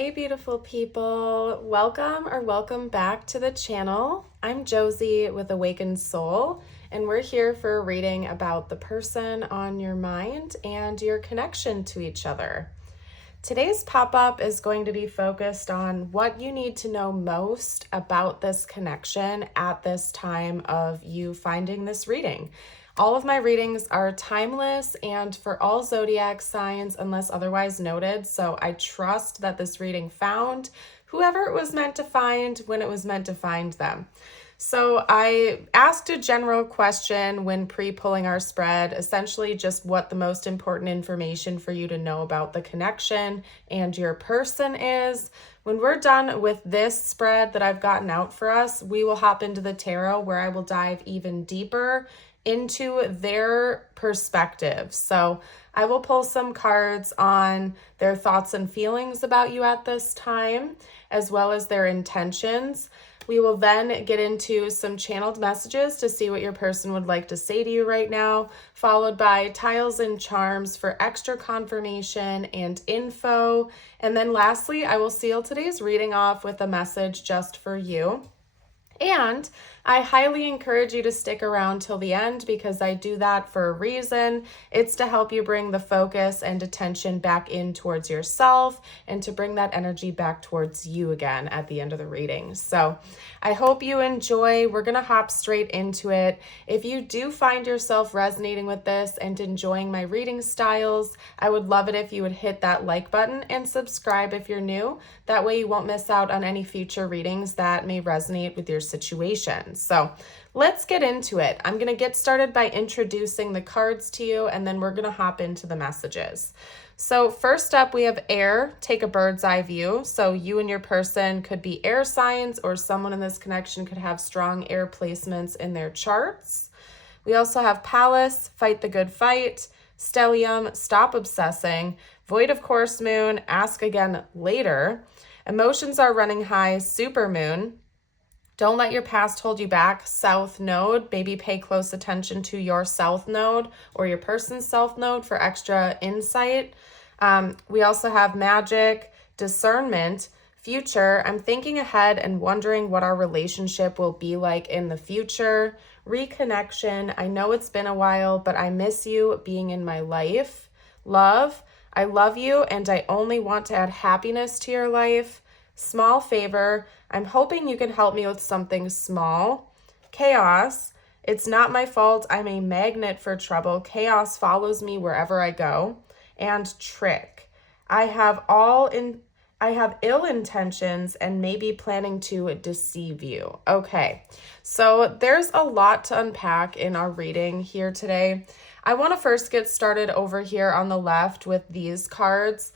Hey beautiful people, welcome back to the channel. I'm Josie with Awakened Soul, and we're here for a reading about the person on your mind and your connection to each other. Today's pop-up is going to be focused on what you need to know most about this connection at this time of you finding this reading. All of my readings are timeless and for all zodiac signs unless otherwise noted, so I trust that this reading found whoever it was meant to find when it was meant to find them. So I asked a general question when pre-pulling our spread, essentially just what the most important information for you to know about the connection and your person is. When we're done with this spread that I've gotten out for us, we will hop into the tarot where I will dive even deeper into their perspective. So I will pull some cards on their thoughts and feelings about you at this time, as well as their intentions. We will then get into some channeled messages to see what your person would like to say to you right now, followed by tiles and charms for extra confirmation and info. And then lastly, I will seal today's reading off with a message just for you. And I highly encourage you to stick around till the end because I do that for a reason. It's to help you bring the focus and attention back in towards yourself and to bring that energy back towards you again at the end of the reading. So I hope you enjoy. We're going to hop straight into it. If you do find yourself resonating with this and enjoying my reading styles, I would love it if you would hit that like button and subscribe if you're new. That way you won't miss out on any future readings that may resonate with your situation. So let's get into it. I'm going to get started by introducing the cards to you, and then we're going to hop into the messages. So first up, we have air. Take a bird's eye view. So you and your person could be air signs, or someone in this connection could have strong air placements in their charts. We also have palace, fight the good fight. Stellium, stop obsessing. Void of course moon, ask again later. Emotions are running high, supermoon. Don't let your past hold you back, south node. Maybe pay close attention to your south node or your person's south node for extra insight. We also have magic, discernment, future. I'm thinking ahead and wondering what our relationship will be like in the future. Reconnection. I know it's been a while, but I miss you being in my life. Love. I love you and I only want to add happiness to your life. Small favor. I'm hoping you can help me with something small. Chaos. It's not my fault. I'm a magnet for trouble. Chaos follows me wherever I go. And trick. I have ill intentions and maybe planning to deceive you. Okay, so there's a lot to unpack in our reading here today. I want to first get started over here on the left with these cards.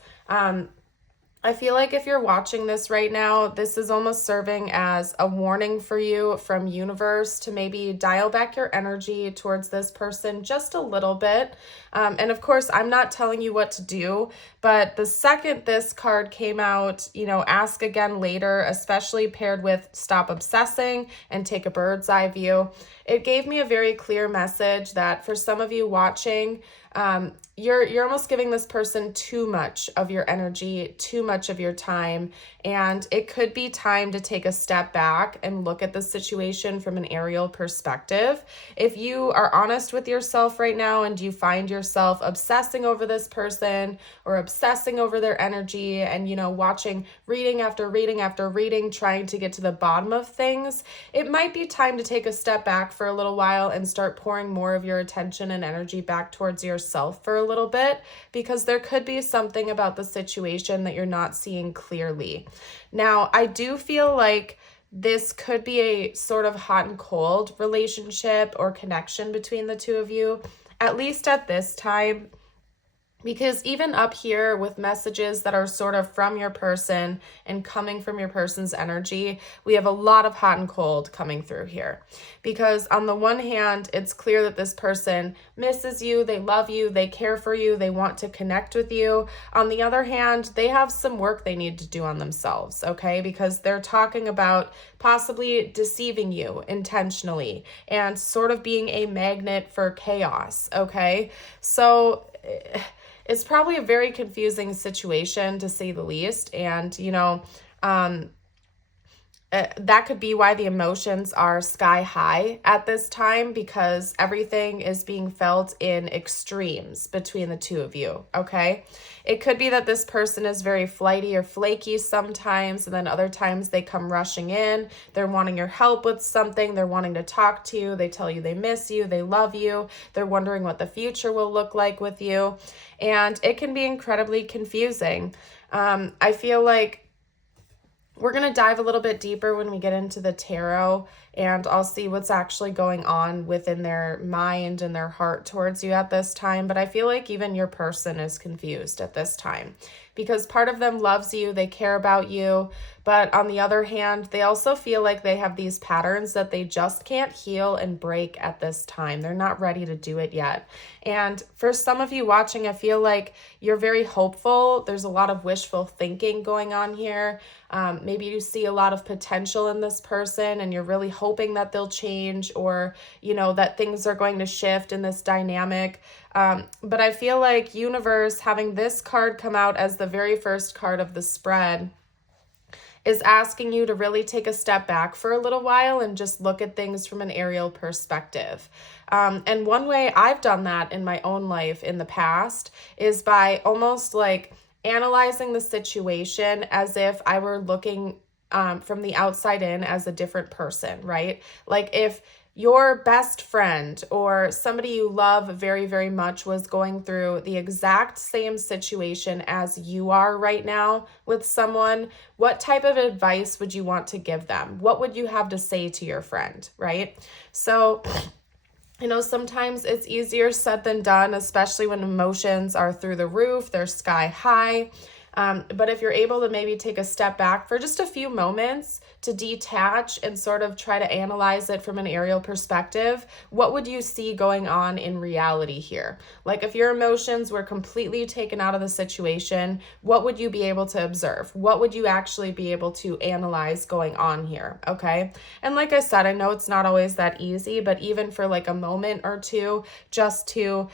I feel like if you're watching this right now, this is almost serving as a warning for you from universe to maybe dial back your energy towards this person just a little bit. And of course, I'm not telling you what to do, but the second this card came out, ask again later, especially paired with stop obsessing and take a bird's eye view, it gave me a very clear message that for some of you watching, you're almost giving this person too much of your energy, too much of your time, and it could be time to take a step back and look at the situation from an aerial perspective. If you are honest with yourself right now and you find yourself obsessing over this person or obsessing over their energy and, watching reading after reading after reading, trying to get to the bottom of things, it might be time to take a step back for a little while and start pouring more of your attention and energy back towards yourself for a little bit, because there could be something about the situation that you're not seeing clearly. Now, I do feel like this could be a sort of hot and cold relationship or connection between the two of you, at least at this time. Because even up here with messages that are sort of from your person and coming from your person's energy, we have a lot of hot and cold coming through here. Because on the one hand, it's clear that this person misses you, they love you, they care for you, they want to connect with you. On the other hand, they have some work they need to do on themselves, okay? Because they're talking about possibly deceiving you intentionally and sort of being a magnet for chaos, okay? So it's probably a very confusing situation to say the least. And, that could be why the emotions are sky high at this time, because everything is being felt in extremes between the two of you, okay? It could be that this person is very flighty or flaky sometimes, and then other times they come rushing in. They're wanting your help with something. They're wanting to talk to you. They tell you they miss you. They love you. They're wondering what the future will look like with you. And it can be incredibly confusing. I feel like we're going to dive a little bit deeper when we get into the tarot, and I'll see what's actually going on within their mind and their heart towards you at this time. But I feel like even your person is confused at this time, because part of them loves you, they care about you, but on the other hand, they also feel like they have these patterns that they just can't heal and break at this time. They're not ready to do it yet. And for some of you watching, I feel like you're very hopeful. There's a lot of wishful thinking going on here. Maybe you see a lot of potential in this person and you're really hoping that they'll change, or, that things are going to shift in this dynamic. But I feel like universe, having this card come out as the very first card of the spread, is asking you to really take a step back for a little while and just look at things from an aerial perspective. And one way I've done that in my own life in the past is by almost like analyzing the situation as if I were looking from the outside in as a different person, right? Like if your best friend or somebody you love very, very much was going through the exact same situation as you are right now with someone, what type of advice would you want to give them? What would you have to say to your friend, right? So sometimes it's easier said than done, especially when emotions are through the roof, they're sky high. But if you're able to maybe take a step back for just a few moments to detach and sort of try to analyze it from an aerial perspective, what would you see going on in reality here? Like if your emotions were completely taken out of the situation, what would you be able to observe? What would you actually be able to analyze going on here? Okay. And like I said, I know it's not always that easy, but even for like a moment or two, just to,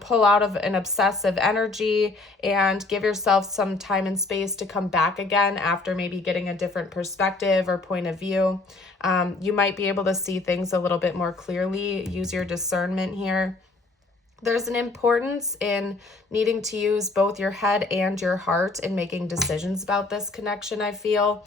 pull out of an obsessive energy and give yourself some time and space to come back again after maybe getting a different perspective or point of view. You might be able to see things a little bit more clearly. Use your discernment here. There's an importance in needing to use both your head and your heart in making decisions about this connection, I feel,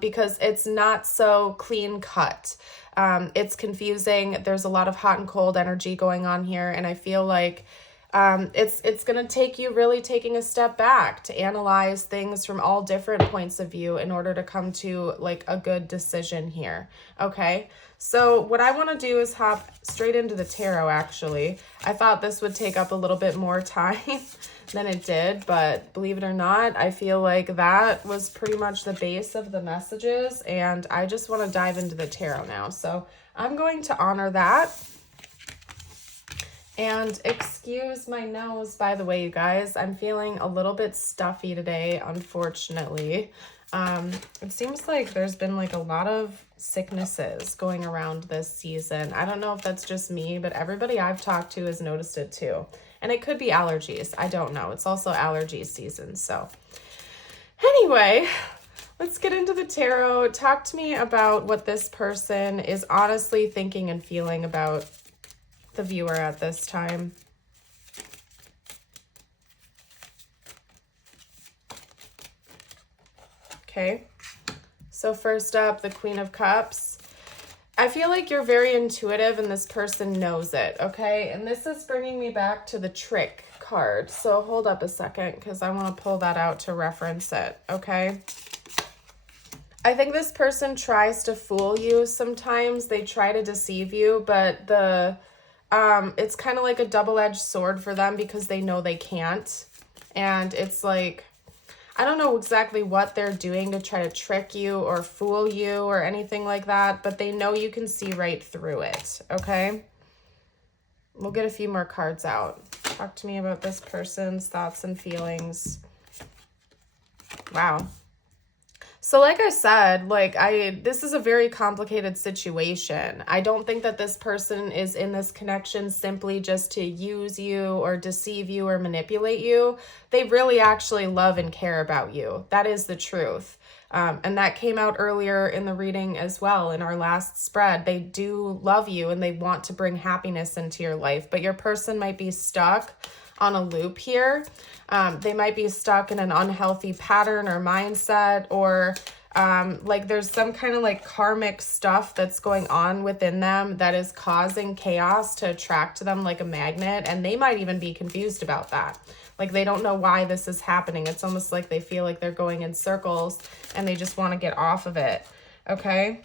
because it's not so clean cut. It's confusing. There's a lot of hot and cold energy going on here, and I feel like it's going to take you really taking a step back to analyze things from all different points of view in order to come to like a good decision here. Okay. So what I want to do is hop straight into the tarot. Actually, I thought this would take up a little bit more time than it did, but believe it or not, I feel like that was pretty much the base of the messages, and I just want to dive into the tarot now. So I'm going to honor that. And excuse my nose, by the way, you guys. I'm feeling a little bit stuffy today, unfortunately. It seems like there's been like a lot of sicknesses going around this season. I don't know if that's just me, but everybody I've talked to has noticed it too. And it could be allergies. I don't know. It's also allergy season. So anyway, let's get into the tarot. Talk to me about what this person is honestly thinking and feeling about the viewer at this time. Okay, so first up, the Queen of Cups. I feel like you're very intuitive and this person knows it, okay? And this is bringing me back to the Trick card. So hold up a second because I want to pull that out to reference it, okay? I think this person tries to fool you sometimes. They try to deceive you, but it's kind of like a double-edged sword for them because they know they can't. And it's like, I don't know exactly what they're doing to try to trick you or fool you or anything like that, but they know you can see right through it, okay? We'll get a few more cards out. Talk to me about this person's thoughts and feelings. Wow. So like I said, this is a very complicated situation. I don't think that this person is in this connection simply just to use you or deceive you or manipulate you. They really actually love and care about you. That is the truth. And that came out earlier in the reading as well, in our last spread. They do love you and they want to bring happiness into your life, but your person might be stuck on a loop here. They might be stuck in an unhealthy pattern or mindset, or there's some kind of like karmic stuff that's going on within them that is causing chaos to attract to them like a magnet. And they might even be confused about that. Like they don't know why this is happening. It's almost like they feel like they're going in circles and they just want to get off of it. Okay.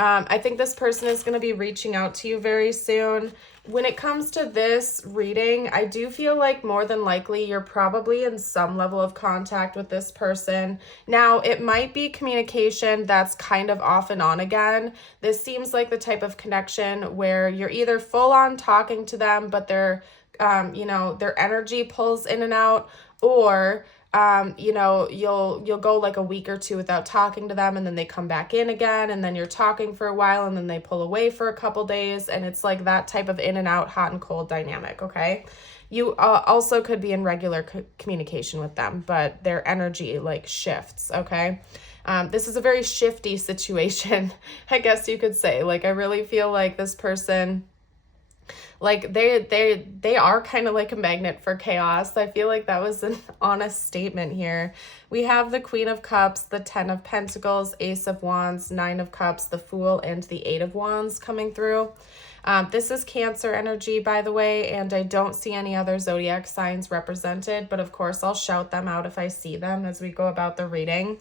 I think this person is going to be reaching out to you very soon. When it comes to this reading, I do feel like more than likely you're probably in some level of contact with this person. Now, it might be communication that's kind of off and on again. This seems like the type of connection where you're either full on talking to them, but their energy pulls in and out, or you'll go like a week or two without talking to them, and then they come back in again, and then you're talking for a while, and then they pull away for a couple days, and it's like that type of in and out, hot and cold dynamic. Okay. You also could be in regular communication with them, but their energy like shifts. Okay. This is a very shifty situation, I guess you could say. Like, I really feel like this person, like they are kind of like a magnet for chaos. I feel like that was an honest statement here. We have the Queen of Cups, the 10 of Pentacles, Ace of Wands, 9 of Cups, the Fool, and the 8 of Wands coming through. This is Cancer energy, by the way, and I don't see any other zodiac signs represented, but of course I'll shout them out if I see them as we go about the reading.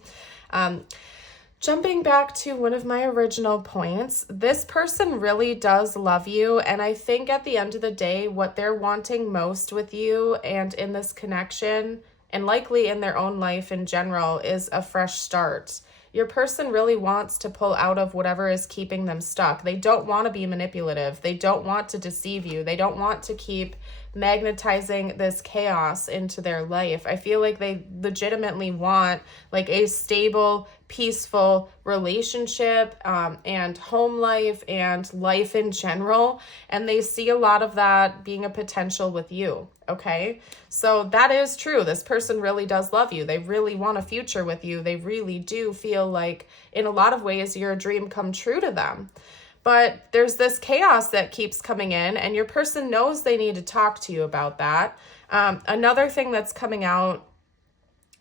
Jumping back to one of my original points, this person really does love you. And I think at the end of the day, what they're wanting most with you and in this connection, and likely in their own life in general, is a fresh start. Your person really wants to pull out of whatever is keeping them stuck. They don't want to be manipulative. They don't want to deceive you. They don't want to keep magnetizing this chaos into their life. I feel like they legitimately want like a stable, peaceful relationship and home life and life in general. And they see a lot of that being a potential with you. Okay. So that is true. This person really does love you. They really want a future with you. They really do feel like in a lot of ways you're a dream come true to them. But there's this chaos that keeps coming in, and your person knows they need to talk to you about that. Another thing that's coming out,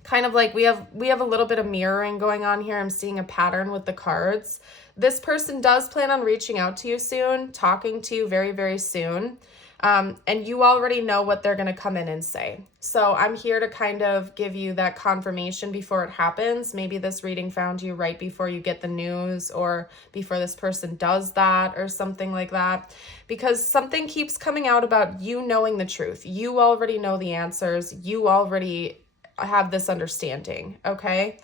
kind of like we have a little bit of mirroring going on here. I'm seeing a pattern with the cards. This person does plan on reaching out to you soon, talking to you very, very soon. And you already know what they're going to come in and say. So I'm here to kind of give you that confirmation before it happens. Maybe this reading found you right before you get the news, or before this person does that, or something like that, because something keeps coming out about you knowing the truth. You already know the answers. You already have this understanding. Okay.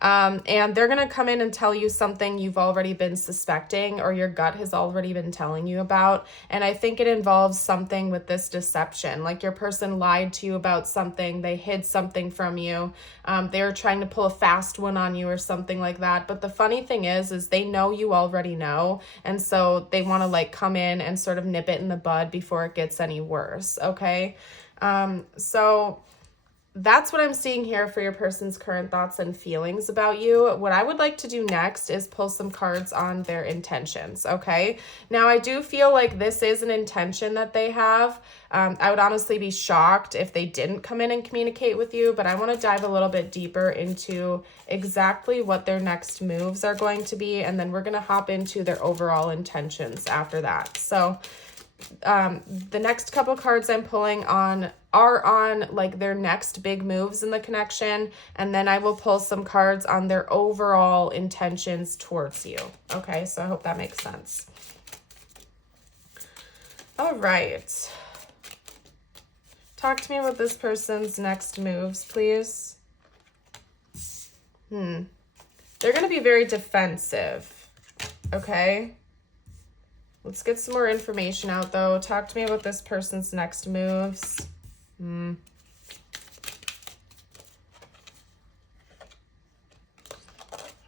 And they're going to come in and tell you something you've already been suspecting, or your gut has already been telling you about. And I think it involves something with this deception. Like your person lied to you about something. They hid something from you. They were trying to pull a fast one on you or something like that. But the funny thing is they know you already know. And so they want to like come in and sort of nip it in the bud before it gets any worse. Okay. So that's what I'm seeing here for your person's current thoughts and feelings about you. What I would like to do next is pull some cards on their intentions, okay? Now, I do feel like this is an intention that they have. I would honestly be shocked if they didn't come in and communicate with you, but I want to dive a little bit deeper into exactly what their next moves are going to be, and then we're going to hop into their overall intentions after that. So the next couple cards I'm pulling on are on like their next big moves in the connection, and then I will pull some cards on their overall intentions towards you. Okay, so I hope that makes sense. All right. Talk to me about this person's next moves, please. They're going to be very defensive. Okay. Let's get some more information out, though. Talk to me about this person's next moves.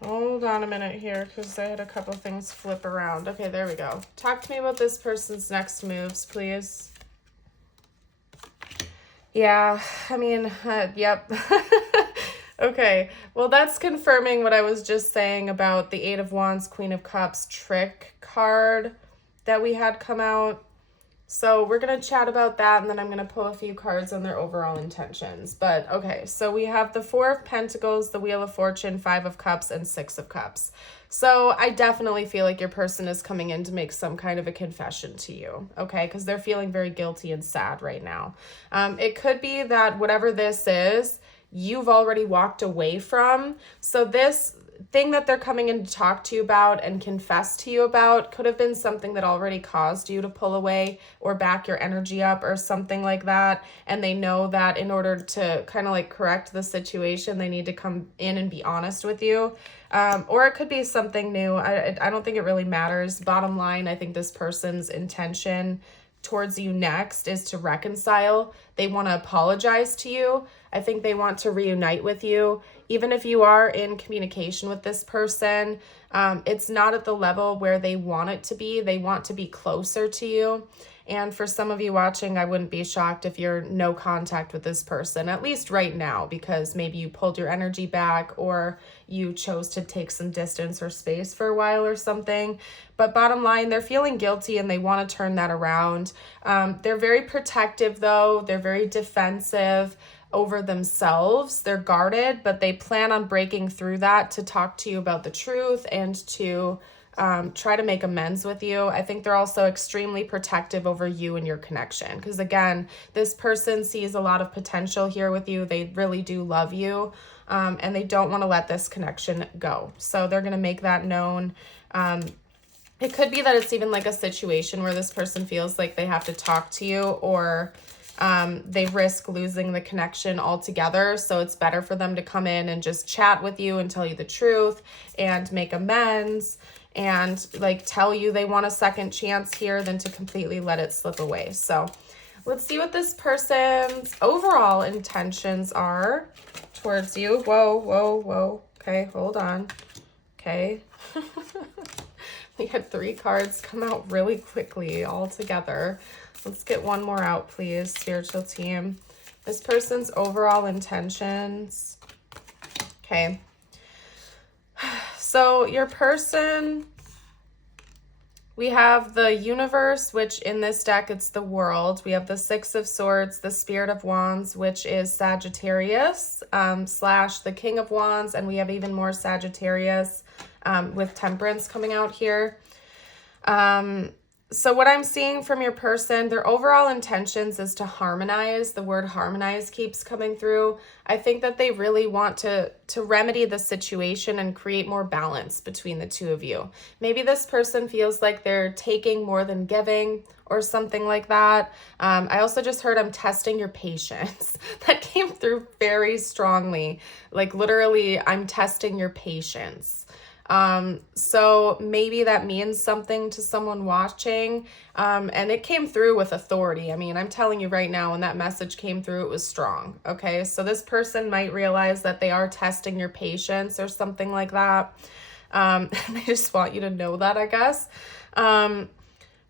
Hold on a minute here because I had a couple things flip around. Okay, there we go. Talk to me about this person's next moves, please. Yeah, I mean, yep. Okay, well, that's confirming what I was just saying about the Eight of Wands, Queen of Cups trick card that we had come out. So we're going to chat about that, and then I'm going to pull a few cards on their overall intentions. But okay, so we have the Four of Pentacles, the Wheel of Fortune, Five of Cups, and Six of Cups. So I definitely feel like your person is coming in to make some kind of a confession to you, okay? Because they're feeling very guilty and sad right now. It could be that whatever this is, you've already walked away from. So this thing that they're coming in to talk to you about and confess to you about could have been something that already caused you to pull away or back your energy up or something like that. And they know that in order to kind of like correct the situation, they need to come in and be honest with you. Or it could be something new. I don't think it really matters. Bottom line, I think this person's intention towards you next is to reconcile. They want to apologize to you. I think they want to reunite with you. Even if you are in communication with this person, it's not at the level where they want it to be. They want to be closer to you. And for some of you watching, I wouldn't be shocked if you're no contact with this person, at least right now, because maybe you pulled your energy back or you chose to take some distance or space for a while or something. But bottom line, they're feeling guilty and they want to turn that around. They're very protective though. They're very defensive over themselves. They're guarded, but they plan on breaking through that to talk to you about the truth and to try to make amends with you. I think they're also extremely protective over you and your connection. Because again, this person sees a lot of potential here with you. They really do love you. And they don't want to let this connection go. So they're going to make that known. It could be that it's even like a situation where this person feels like they have to talk to you, or they risk losing the connection altogether. So it's better for them to come in and just chat with you and tell you the truth and make amends and like tell you they want a second chance here than to completely let it slip away. So let's see what this person's overall intentions are towards you. Whoa, whoa, whoa. Okay, hold on. Okay. We had 3 cards come out really quickly all together. Let's get one more out, please, spiritual team. This person's overall intentions. Okay. So your person, we have the universe, which in this deck, it's the world. We have the Six of Swords, the Spirit of Wands, which is Sagittarius, / the King of Wands. And we have even more Sagittarius with Temperance coming out here. So what I'm seeing from your person, their overall intentions is to harmonize. The word harmonize keeps coming through. I think that they really want to remedy the situation and create more balance between the two of you. Maybe this person feels like they're taking more than giving or something like that. I also just heard I'm testing your patience. That came through very strongly. Like literally, I'm testing your patience. So maybe that means something to someone watching. And it came through with authority. I mean, I'm telling you right now, when that message came through, it was strong. Okay. So this person might realize that they are testing your patience or something like that. They just want you to know that, I guess.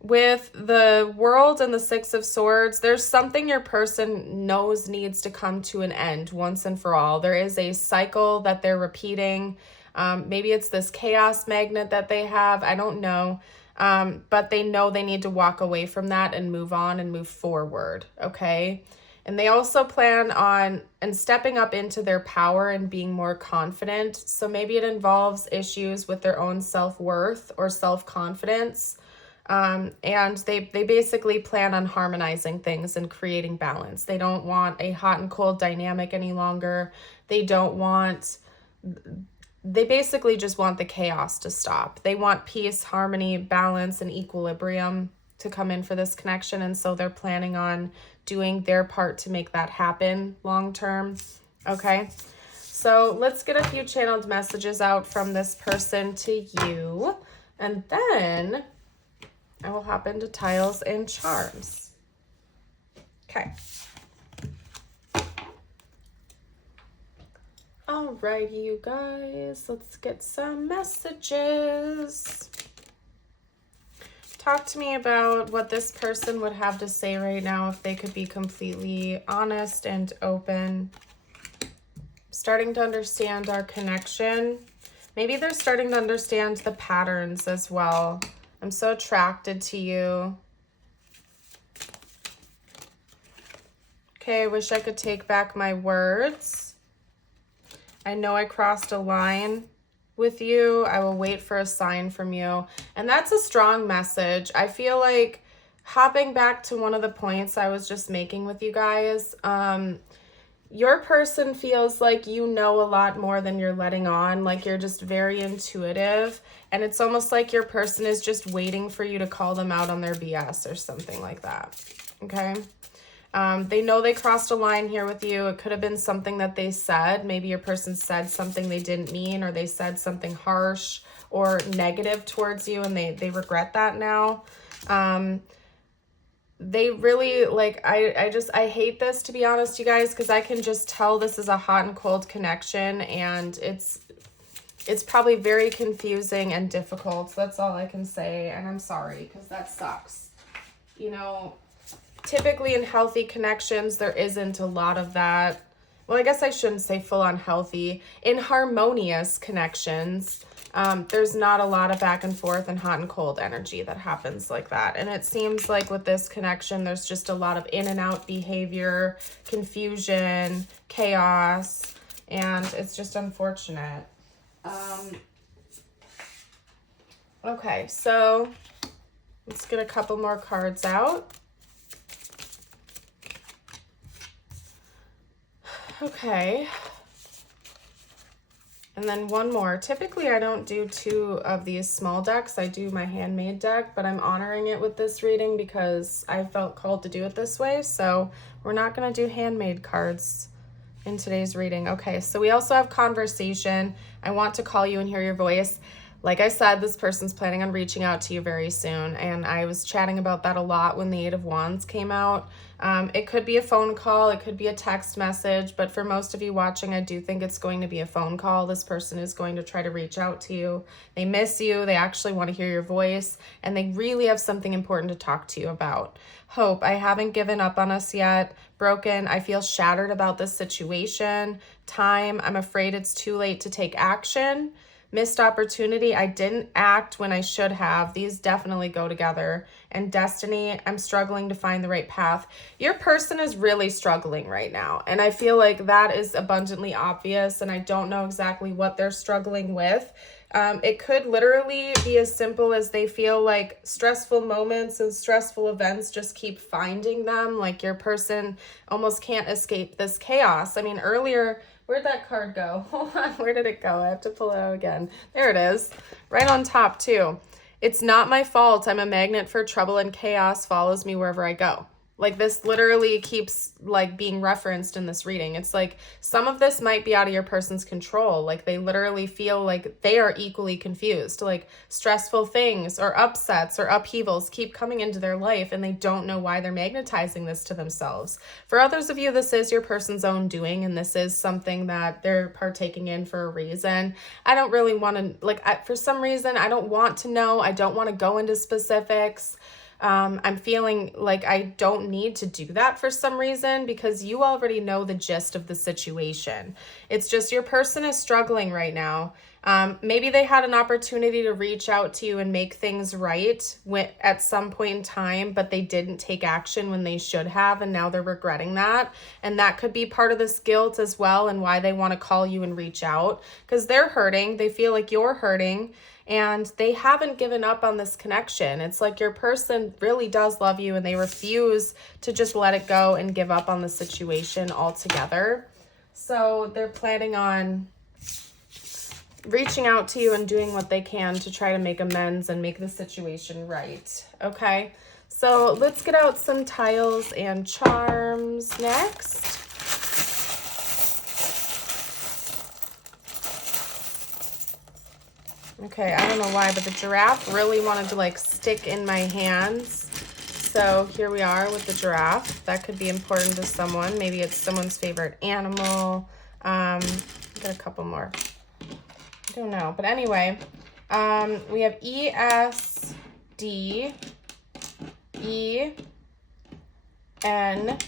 With the world and the Six of Swords, there's something your person knows needs to come to an end once and for all. There is a cycle that they're repeating. Maybe it's this chaos magnet that they have. I don't know. But they know they need to walk away from that and move on and move forward. Okay. And they also plan on stepping up into their power and being more confident. So maybe it involves issues with their own self-worth or self-confidence. And they basically plan on harmonizing things and creating balance. They don't want a hot and cold dynamic any longer. They basically just want the chaos to stop. They want peace, harmony, balance, and equilibrium to come in for this connection. And so they're planning on doing their part to make that happen long term. Okay. So let's get a few channeled messages out from this person to you. And then I will hop into tiles and charms. Okay. Alrighty, you guys, let's get some messages. Talk to me about what this person would have to say right now if they could be completely honest and open. Starting to understand our connection. Maybe they're starting to understand the patterns as well. I'm so attracted to you. Okay, I wish I could take back my words. I know I crossed a line with you. I will wait for a sign from you. And that's a strong message. I feel like hopping back to one of the points I was just making with you guys, your person feels like you know a lot more than you're letting on, like you're just very intuitive, and it's almost like your person is just waiting for you to call them out on their BS or something like that, okay? They know they crossed a line here with you. It could have been something that they said. Maybe your person said something they didn't mean, or they said something harsh or negative towards you, and they regret that now. They really, like, I hate this, to be honest, you guys, because I can just tell this is a hot and cold connection, and it's probably very confusing and difficult. That's all I can say, and I'm sorry, because that sucks. You know, typically in healthy connections, there isn't a lot of that. Well, I guess I shouldn't say full-on healthy. In harmonious connections, there's not a lot of back and forth and hot and cold energy that happens like that. And it seems like with this connection, there's just a lot of in and out behavior, confusion, chaos, and it's just unfortunate. Okay, so let's get a couple more cards out. Okay. And then one more. Typically, I don't do two of these small decks. I do my handmade deck, but I'm honoring it with this reading because I felt called to do it this way. So we're not going to do handmade cards in today's reading. Okay, so we also have conversation. I want to call you and hear your voice. Like I said, this person's planning on reaching out to you very soon, and I was chatting about that a lot when the Eight of Wands came out. It could be a phone call, it could be a text message, but for most of you watching, I do think it's going to be a phone call. This person is going to try to reach out to you. They miss you, they actually want to hear your voice, and they really have something important to talk to you about. Hope, I haven't given up on us yet. Broken, I feel shattered about this situation. Time, I'm afraid it's too late to take action. Missed opportunity, I didn't act when I should have. These definitely go together. And destiny, I'm struggling to find the right path. Your person is really struggling right now. And I feel like that is abundantly obvious, and I don't know exactly what they're struggling with. It could literally be as simple as they feel like stressful moments and stressful events just keep finding them. Like your person almost can't escape this chaos. I mean, earlier, where'd that card go? Hold on, where did it go? I have to pull it out again. There it is, right on top too. It's not my fault. I'm a magnet for trouble, and chaos follows me wherever I go. Like this literally keeps like being referenced in this reading. It's like some of this might be out of your person's control. Like they literally feel like they are equally confused. Like stressful things or upsets or upheavals keep coming into their life, and they don't know why they're magnetizing this to themselves. For others of you, this is your person's own doing, and this is something that they're partaking in for a reason. I don't really want to, for some reason, I don't want to know. I don't want to go into specifics. I'm feeling like I don't need to do that for some reason because you already know the gist of the situation. It's just your person is struggling right now. Maybe they had an opportunity to reach out to you and make things right at some point in time, but they didn't take action when they should have, and now they're regretting that. And that could be part of this guilt as well, and why they want to call you and reach out, because they're hurting. They feel like you're hurting, and they haven't given up on this connection. It's like your person really does love you, and they refuse to just let it go and give up on the situation altogether. So they're planning on reaching out to you and doing what they can to try to make amends and make the situation right. Okay, so let's get out some tiles and charms next. Okay, I don't know why, but the giraffe really wanted to stick in my hands. So here we are with the giraffe. That could be important to someone. Maybe it's someone's favorite animal. Get a couple more. I don't know. But anyway, we have ES, D, E, N,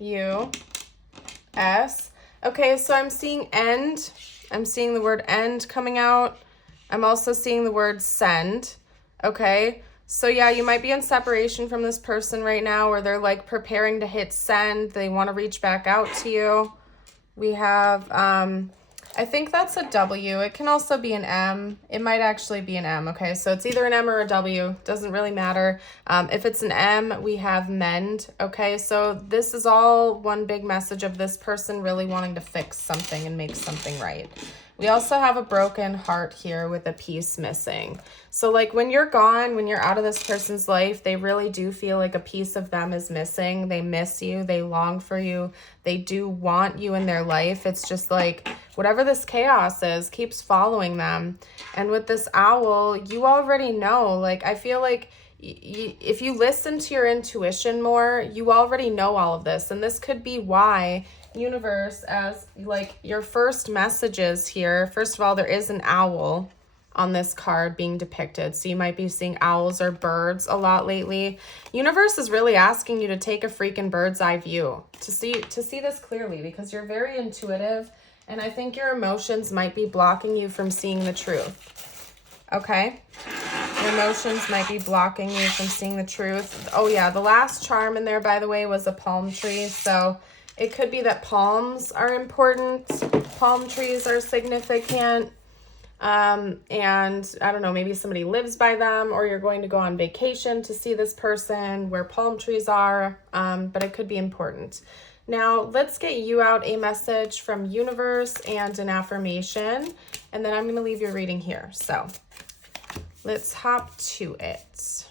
U, S. Okay, so I'm seeing end. I'm seeing the word end coming out. I'm also seeing the word send. Okay, so yeah, you might be in separation from this person right now, or they're like preparing to hit send. They want to reach back out to you. We have, I think that's a W. It can also be an M. It might actually be an M, okay? So it's either an M or a W. Doesn't really matter. If it's an M, we have mend, okay? So this is all one big message of this person really wanting to fix something and make something right. We also have a broken heart here with a piece missing. So like when you're gone, when you're out of this person's life, they really do feel like a piece of them is missing. They miss you. They long for you. They do want you in their life. It's just like whatever this chaos is keeps following them. And with this owl, you already know, like I feel like if you listen to your intuition more, you already know all of this. And this could be why universe, as like your first messages here, first of all, there is an owl on this card being depicted, so you might be seeing owls or birds a lot lately. Universe is really asking you to take a freaking bird's eye view to see this clearly, because you're very intuitive, and I think your emotions might be blocking you from seeing the truth. Okay, your emotions might be blocking you from seeing the truth. Oh yeah, the last charm in there, by the way, was a palm tree. So it could be that palms are important, palm trees are significant, and I don't know, maybe somebody lives by them, or you're going to go on vacation to see this person where palm trees are, but it could be important. Now, let's get you out a message from universe and an affirmation, and then I'm going to leave your reading here. So let's hop to it.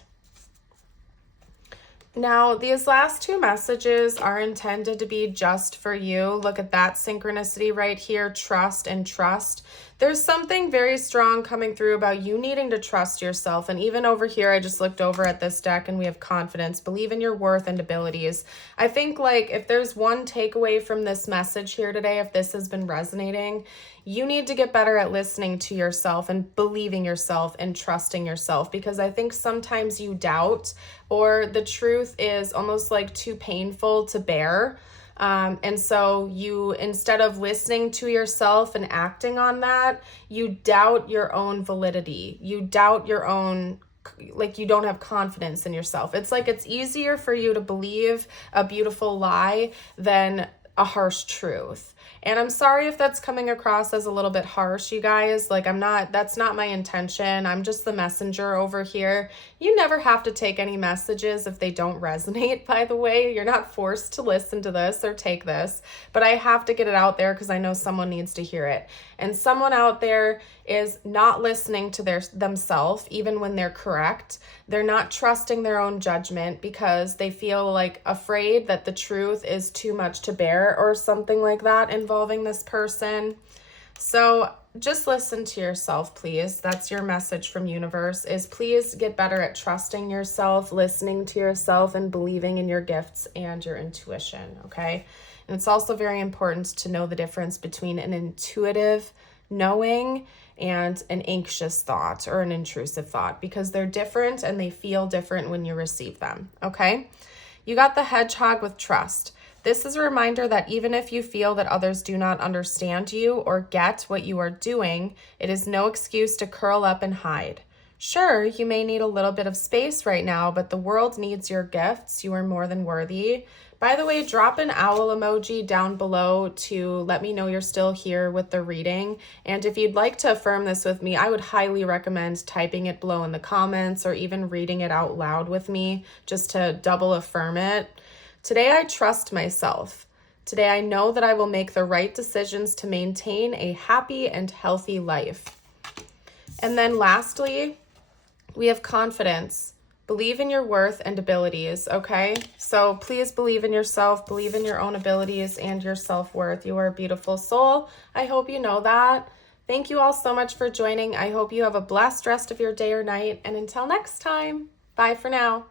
Now, these last two messages are intended to be just for you. Look at that synchronicity right here, trust and trust. There's something very strong coming through about you needing to trust yourself. And even over here, I just looked over at this deck and we have confidence. Believe in your worth and abilities. I think like if there's one takeaway from this message here today, if this has been resonating, you need to get better at listening to yourself and believing yourself and trusting yourself, because I think sometimes you doubt, or the truth is almost like too painful to bear. And so you, instead of listening to yourself and acting on that, you doubt your own validity. You doubt your own, like you don't have confidence in yourself. It's like it's easier for you to believe a beautiful lie than a harsh truth. And I'm sorry if that's coming across as a little bit harsh, you guys. Like that's not my intention. I'm just the messenger over here. You never have to take any messages if they don't resonate, by the way. You're not forced to listen to this or take this, but I have to get it out there because I know someone needs to hear it. And someone out there is not listening to themselves, even when they're correct. They're not trusting their own judgment because they feel like afraid that the truth is too much to bear or something like that involving this person. So just listen to yourself, please. That's your message from universe, is please get better at trusting yourself, listening to yourself, and believing in your gifts and your intuition, okay? And it's also very important to know the difference between an intuitive knowing and an anxious thought or an intrusive thought, because they're different and they feel different when you receive them, okay? You got the hedgehog with trust. This is a reminder that even if you feel that others do not understand you or get what you are doing, it is no excuse to curl up and hide. Sure, you may need a little bit of space right now, but the world needs your gifts. You are more than worthy. By the way, drop an owl emoji down below to let me know you're still here with the reading. And if you'd like to affirm this with me, I would highly recommend typing it below in the comments or even reading it out loud with me just to double affirm it. Today, I trust myself. Today, I know that I will make the right decisions to maintain a happy and healthy life. And then lastly, we have confidence. Believe in your worth and abilities, okay? So please believe in yourself, believe in your own abilities and your self-worth. You are a beautiful soul. I hope you know that. Thank you all so much for joining. I hope you have a blessed rest of your day or night. And until next time, bye for now.